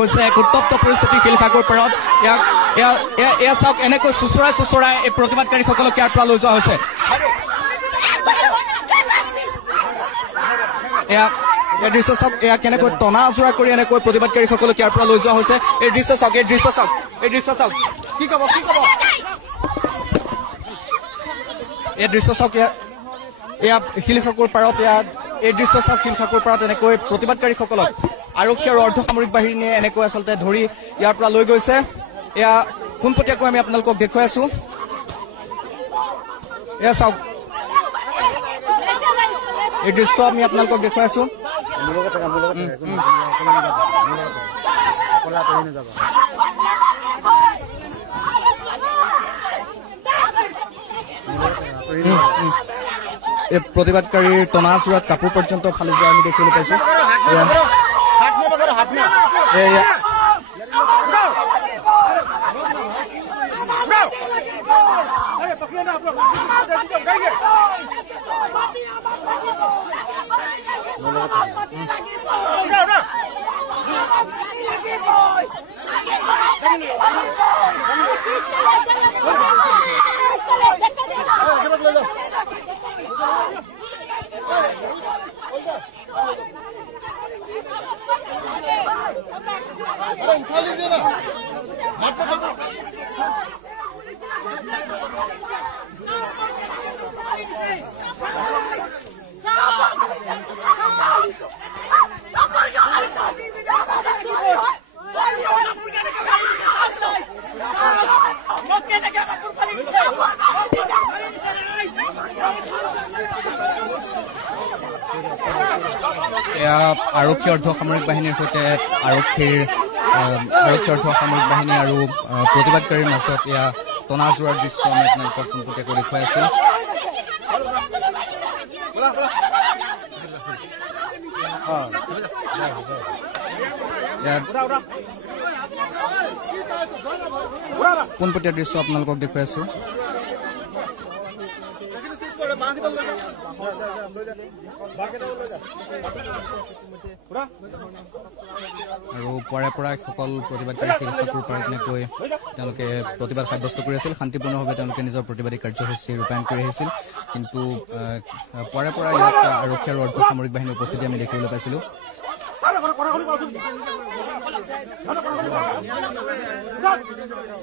হৈছে এক উত্তপ্ত পৰিস্থিতি শিলখাকুৰ পাৰত এয়া চাওক এনেকৈ চুচৰাই এই প্ৰতিবাদকাৰীসকলক ইয়াৰ পৰা লৈ যোৱা হৈছে এই দৃশ্য চাওক এয়া কেনেকৈ টনা আজোৰা কৰি এনেকৈ প্ৰতিবাদকাৰীসকলক ইয়াৰ পৰা লৈ যোৱা হৈছে এই দৃশ্য চাওক কি কব এই দৃশ্য চাওক এয়া শিলখাকুৰ পাৰত এই দৃশ্য চাওক শিলখাকুৰ পাৰত এনেকৈ প্ৰতিবাদকাৰীসকলক আৰক্ষী আৰু অৰ্ধসামৰিক বাহিনীয়ে এনেকৈ আচলতে ধৰি ইয়াৰ পৰা লৈ গৈছে এয়া পোনপটীয়াকৈ আমি আপোনালোকক দেখুৱাই আছো এয়া চাওক এই দৃশ্য আমি আপোনালোকক দেখুৱাই আছো এই প্ৰতিবাদকাৰীৰ টনা আচোৰাত কাপোৰ পৰ্যন্ত ফালি যোৱা আমি দেখিবলৈ পাইছো আৰক্ষী অৰ্ধসামৰিক বাহিনীৰ সৈতে আৰক্ষী অৰ্ধসামৰিক বাহিনী আৰু প্ৰতিবাদকাৰীৰ মাজত এয়া টনা আজোৰাৰ দৃশ্য আমি আপোনালোকক পোনপটীয়াকৈ দেখুৱাই আছো পোনপটীয়া দৃশ্য আপোনালোকক দেখুৱাই আছো আৰু পৰে পৰা সকল প্ৰতিবাদকাৰী শিলখাকুৰ পাৰত এনেকৈ তেওঁলোকে প্ৰতিবাদ সাব্যস্ত কৰি আছিল শান্তিপূৰ্ণভাৱে তেওঁলোকে নিজৰ প্ৰতিবাদী কাৰ্যসূচী ৰূপায়ণ কৰি আহিছিল কিন্তু পৰে পৰা ইয়াত আৰক্ষী আৰু অৰ্ধসামৰিক বাহিনীৰ উপস্থিতি আমি দেখিবলৈ পাইছিলো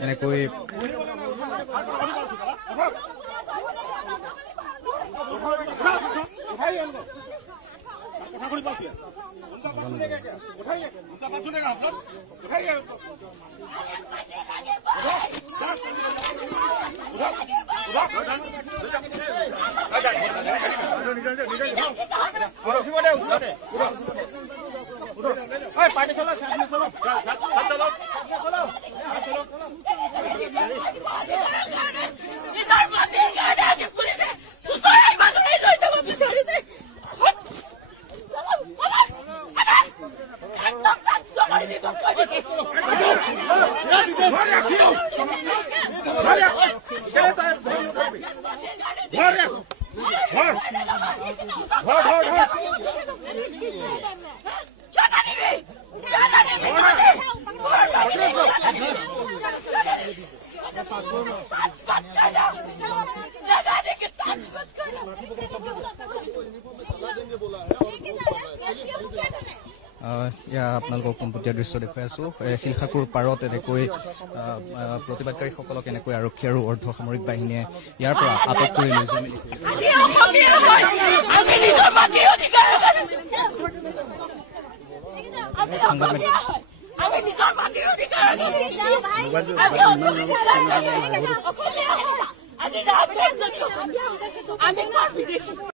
এনেকৈ আপোনালোকক পোনপটীয়া দৃশ্য দেখুৱাই আছো শিলখাকুৰ পাৰত এনেকৈ প্ৰতিবাদকাৰীসকলক এনেকৈ আৰক্ষী আৰু অৰ্ধসামৰিক বাহিনীয়ে ইয়াৰ পৰা আটক কৰি লৈ যোৱা আমি